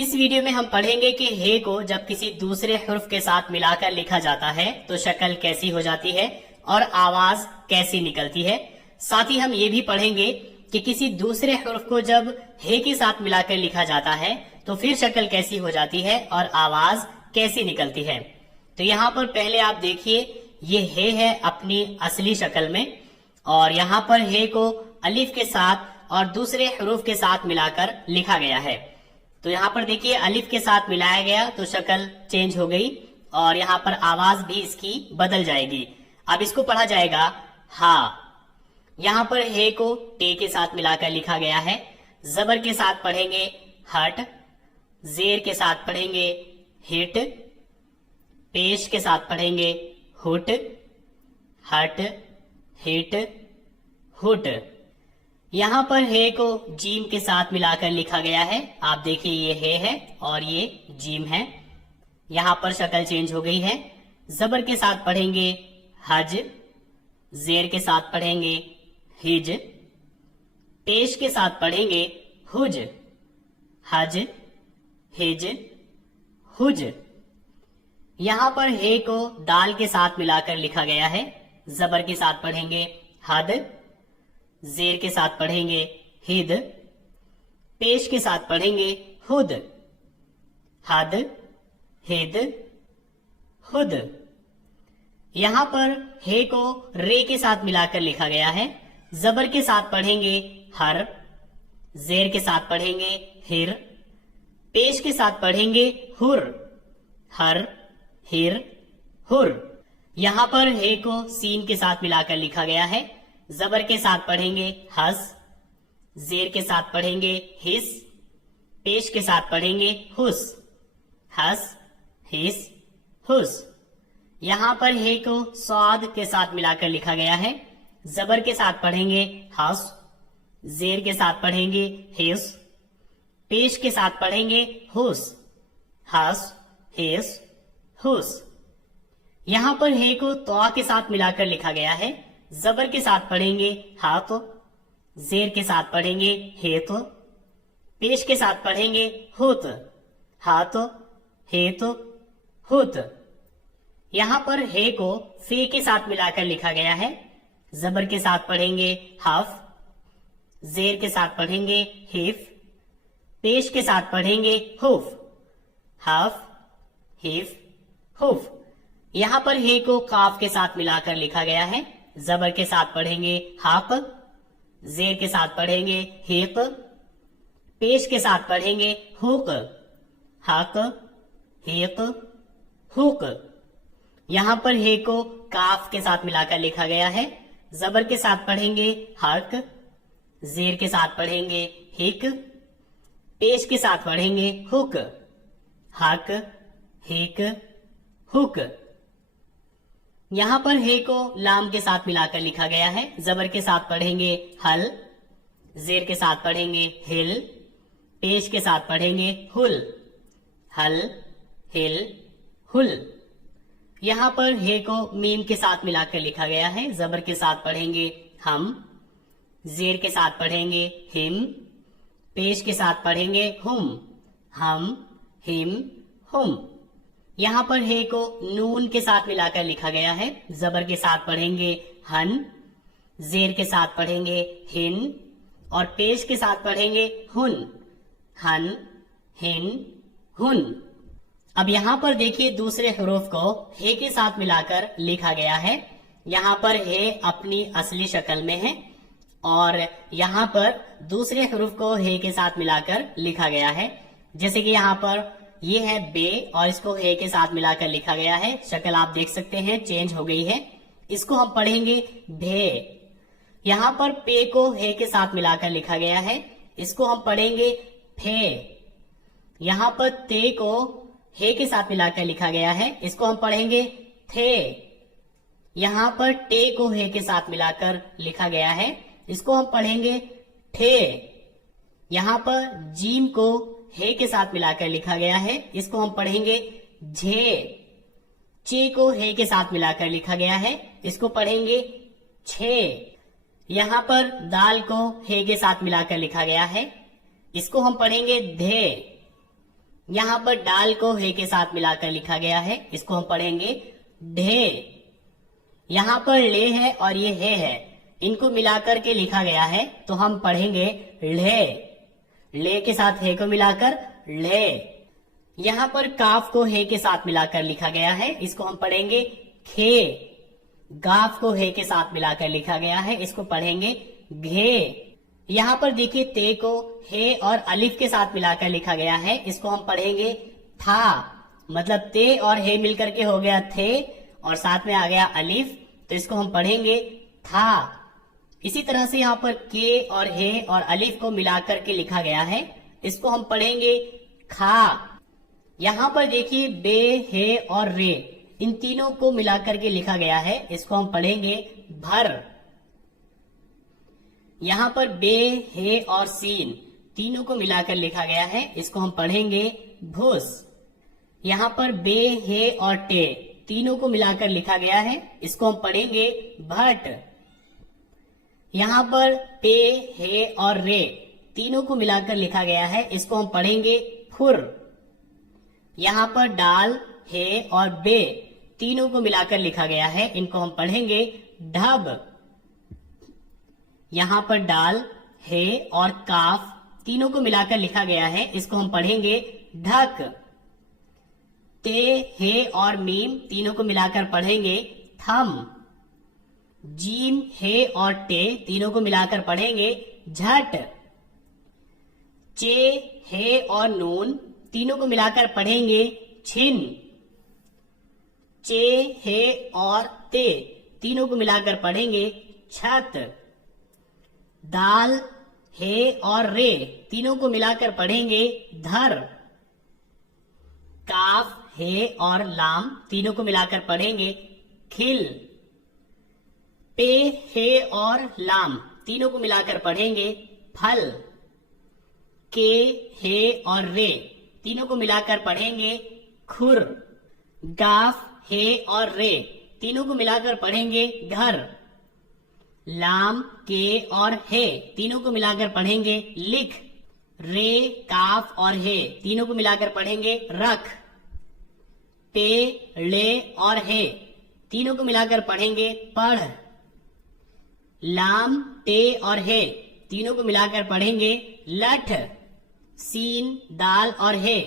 इस वीडियो में हम पढ़ेंगे कि हे को जब किसी दूसरे हुर्फ के साथ मिलाकर लिखा जाता है तो शक्ल कैसी हो जाती है और आवाज कैसी निकलती है। साथ ही हम ये भी पढ़ेंगे कि किसी दूसरे हुर्फ को जब हे के साथ मिलाकर लिखा जाता है तो फिर शक्ल कैसी हो जाती है और आवाज कैसी निकलती है। तो यहाँ पर पहले आप देखिए, ये हे है अपनी असली शक्ल में, और यहाँ पर हे को अलिफ के साथ और दूसरे हुरूफ के साथ मिलाकर लिखा गया है। तो यहाँ पर देखिए अलिफ के साथ मिलाया गया तो शक्ल चेंज हो गई और यहाँ पर आवाज भी इसकी बदल जाएगी। अब इसको पढ़ा जाएगा हा। यहाँ पर हे को टे के साथ मिलाकर लिखा गया है। जबर के साथ पढ़ेंगे हट, जेर के साथ पढ़ेंगे हिट, पेश के साथ पढ़ेंगे हुट, हट, हिट, हुट। यहाँ पर हे को जीम के साथ मिलाकर लिखा गया है। आप देखिए ये हे है और ये जीम है। यहाँ पर शक्ल चेंज हो गई है। जबर के साथ पढ़ेंगे हज, जेर के साथ पढ़ेंगे हिज, पेश के साथ पढ़ेंगे हुज, हज, हिज, हुज। यहाँ पर हे को दाल के साथ मिलाकर लिखा गया है। जबर के साथ पढ़ेंगे हद, जेर के साथ पढ़ेंगे हिद, पेश के साथ पढ़ेंगे हुद, हद, हिद, हुद। यहाँ पर हे को रे के साथ मिलाकर लिखा गया है। जबर के साथ पढ़ेंगे हर, जेर के साथ पढ़ेंगे हिर, पेश के साथ पढ़ेंगे हुर, हर, हिर, हुर। यहाँ पर हे को सीन के साथ मिलाकर लिखा गया है। जबर के साथ पढ़ेंगे हस, जेर के साथ पढ़ेंगे हिस, पेश के साथ पढ़ेंगे हुस, हस, हिस, हुस। यहाँ पर हे को स्वाद के साथ मिलाकर लिखा गया है। जबर के साथ पढ़ेंगे हस, जेर के साथ पढ़ेंगे हिस, पेश के साथ पढ़ेंगे हुस, हस, हिस, हुस। यहाँ पर हे को तौआ के साथ मिलाकर लिखा गया है। जबर के साथ पढ़ेंगे हाथ, जेर के साथ पढ़ेंगे हेत, पेश के साथ पढ़ेंगे हुत, हाथ, हेत, हुत। यहाँ पर हे को फे के साथ मिलाकर लिखा गया है। जबर के साथ पढ़ेंगे हफ, जेर के साथ पढ़ेंगे हिफ, पेश के साथ पढ़ेंगे हुफ, हफ, हिफ, हुफ। यहाँ पर हे को काफ के साथ मिलाकर लिखा गया है। जबर के साथ पढ़ेंगे हाप, जेर के साथ पढ़ेंगे हेप, पेश के साथ पढ़ेंगे हुक, हक, हेप, हुक। यहाँ पर हे को काफ के साथ मिलाकर लिखा गया है। जबर के साथ पढ़ेंगे हक, जेर के साथ पढ़ेंगे हिक, पेश के साथ पढ़ेंगे हुक, हक, हिक, हुक। यहाँ पर हे को लाम के साथ मिलाकर लिखा गया है। जबर के साथ पढ़ेंगे हल, जेर के साथ पढ़ेंगे हिल, पेश के साथ पढ़ेंगे हुल, हल, हिल, हुल। यहाँ पर हे को मीम के साथ मिलाकर लिखा गया है। जबर के साथ पढ़ेंगे हम, जेर के साथ पढ़ेंगे हिम, पेश के साथ पढ़ेंगे हुम, हम, हिम, हुम। यहाँ पर हे को नून के साथ मिलाकर लिखा गया है। जबर के साथ पढ़ेंगे हन, जेर के साथ पढ़ेंगे हिन और पेश के साथ पढ़ेंगे हुन, हन, हिन, हुन। अब यहाँ पर देखिए दूसरे हुरूफ को हे के साथ मिलाकर लिखा गया है। यहाँ पर हे अपनी असली शक्ल में है और यहाँ पर दूसरे हुरूफ को हे के साथ मिलाकर लिखा गया है। जैसे कि यहाँ पर ये है बे और इसको हे के साथ मिलाकर लिखा गया है। शक्ल आप देख सकते हैं चेंज हो गई है। इसको हम पढ़ेंगे भे। यहाँ पर पे को हे के साथ मिलाकर लिखा गया है। इसको हम पढ़ेंगे फे। यहाँ पर ते को हे के साथ मिलाकर लिखा गया है। इसको हम पढ़ेंगे थे। यहाँ पर टे को हे के साथ मिलाकर लिखा गया है। इसको हम पढ़ेंगे ठे। यहाँ पर जीम को हे के साथ मिलाकर लिखा गया है। इसको हम पढ़ेंगे झे। चे को हे के साथ मिलाकर लिखा गया है। इसको पढ़ेंगे छे। यहाँ पर दाल को हे के साथ मिलाकर लिखा गया है। इसको हम पढ़ेंगे धे। यहाँ पर डाल को हे के साथ मिलाकर लिखा गया है, इसको हम पढ़ेंगे ढे। यहाँ पर ले है और ये है, इनको मिलाकर के लिखा गया है, तो हम पढ़ेंगे ले। ले के साथ हे को मिलाकर ले। यहाँ पर काफ को हे के साथ मिलाकर लिखा गया है, इसको हम पढ़ेंगे खे। गाफ को हे के साथ मिलाकर लिखा गया है, इसको पढ़ेंगे घे। यहाँ पर देखिए ते को हे और अलिफ के साथ मिलाकर लिखा गया है, इसको हम पढ़ेंगे था। मतलब ते और हे मिलकर के हो गया थे और साथ में आ गया अलिफ, तो इसको हम पढ़ेंगे था। इसी तरह से यहाँ पर के और हे और अलिफ को मिलाकर के लिखा गया है, इसको हम पढ़ेंगे खा। यहाँ पर देखिए बे, हे और रे, इन तीनों को मिलाकर के लिखा गया है, इसको हम पढ़ेंगे भर। यहाँ पर बे, हे और सीन तीनों को मिलाकर लिखा गया है, इसको हम पढ़ेंगे भूस। यहाँ पर बे, हे और टे तीनों को मिलाकर लिखा गया है, इसको हम पढ़ेंगे भट। यहाँ पर पे, हे और रे तीनों को मिलाकर लिखा गया है, इसको हम पढ़ेंगे फुर। यहाँ पर डाल, हे और बे तीनों को मिलाकर लिखा गया है, इनको हम पढ़ेंगे ढब। यहाँ पर डाल, हे और काफ तीनों को मिलाकर लिखा गया है, इसको हम पढ़ेंगे ढक। ते, हे और मीम तीनों को मिलाकर पढ़ेंगे थम। जीम, हे और टे तीनों को मिलाकर पढ़ेंगे झट। चे, हे और नून तीनों को मिलाकर पढ़ेंगे छिन। चे, हे और ते तीनों को मिलाकर पढ़ेंगे छत। दाल, हे और रे तीनों को मिलाकर पढ़ेंगे धर। काफ, हे और लाम तीनों को मिलाकर पढ़ेंगे खिल। पे, हे और लाम तीनों को मिलाकर पढ़ेंगे फल। के, हे और रे तीनों को मिलाकर पढ़ेंगे खुर। गाफ, हे और रे तीनों को मिलाकर पढ़ेंगे घर। लाम, के और हे तीनों को मिलाकर पढ़ेंगे लिख। रे, काफ और हे तीनों को मिलाकर पढ़ेंगे रख। पे, ले और हे तीनों को मिलाकर पढ़ेंगे पढ़। लाम, टे और हे तीनों को मिलाकर पढ़ेंगे लठ। सीन, दाल और हे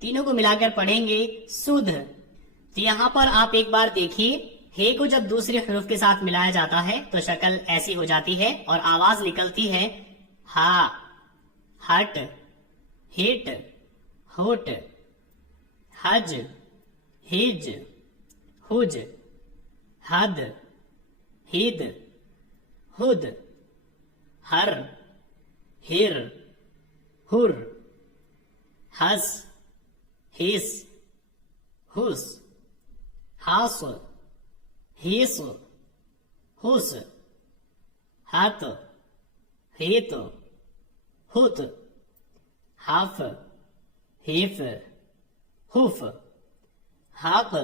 तीनों को मिलाकर पढ़ेंगे सुध। तो यहाँ पर आप एक बार देखिए, हे को जब दूसरे हरूफ के साथ मिलाया जाता है तो शक्ल ऐसी हो जाती है और आवाज निकलती है हा, हट, हिट, हुट, हज, हिज, हुज, हद, हिद, हुद, हर, हिर, हुर, हस, हिस, हुस, हास, हिस, हुस, हत, हित, हुत, हफ, हिफ, हुफ, हक,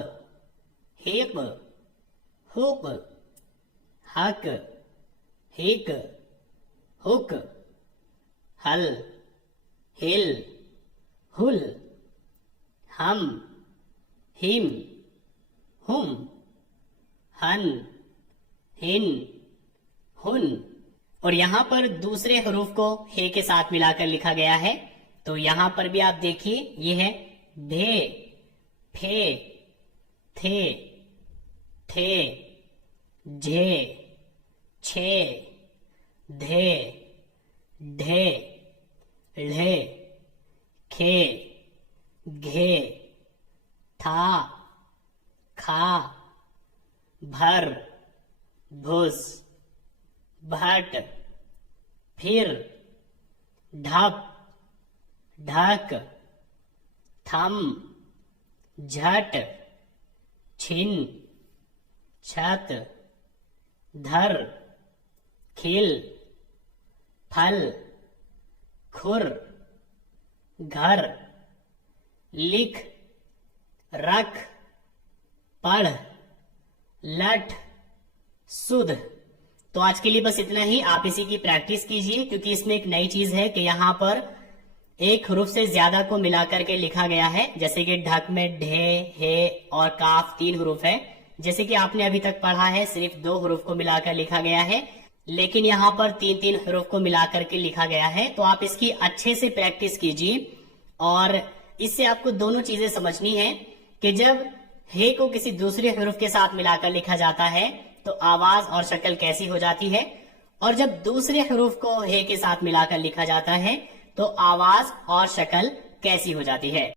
हिप, हुक, हक, हिक, हुक, हल, हिल, हुल, हम, हिम, हुम, हन, हिन, हुन। और यहाँ पर दूसरे हरूफ को हे के साथ मिलाकर लिखा गया है, तो यहाँ पर भी आप देखिए, ये है भे, फे, थे, ठे, झे, छे, धे, ढे, ढे, खे, घे, था, खा, भर, भुस, भट, फिर, ढप, ढक, थम, झट, छिन, छत, धर, खिल, फल, खुर, घर, लिख, रख, पढ़, लठ, सुध। तो आज के लिए बस इतना ही। आप इसी की प्रैक्टिस कीजिए, क्योंकि इसमें एक नई चीज है कि यहाँ पर ایک حروف سے زیادہ کو ملا کر کے لکھا گیا ہے، جیسے کہ ڈھک میں ڈھے، ہے اور کاف 3 حروف ہے، جیسے کہ آپ نے ابھی تک پڑھا ہے صرف 2 حروف کو ملا کر لکھا گیا ہے، لیکن یہاں پر 3 حروف کو ملا کر کے لکھا گیا ہے۔ تو آپ اس کی اچھے سے پریکٹس کیجیے، اور اس سے آپ کو دونوں چیزیں سمجھنی ہے کہ جب ہے کو کسی دوسرے حروف کے ساتھ ملا کر لکھا جاتا ہے تو آواز اور شکل کیسی ہو جاتی ہے، اور جب دوسرے حروف کو ہے کے ساتھ ملا کر لکھا جاتا ہے تو آواز اور شکل کیسی ہو جاتی ہے۔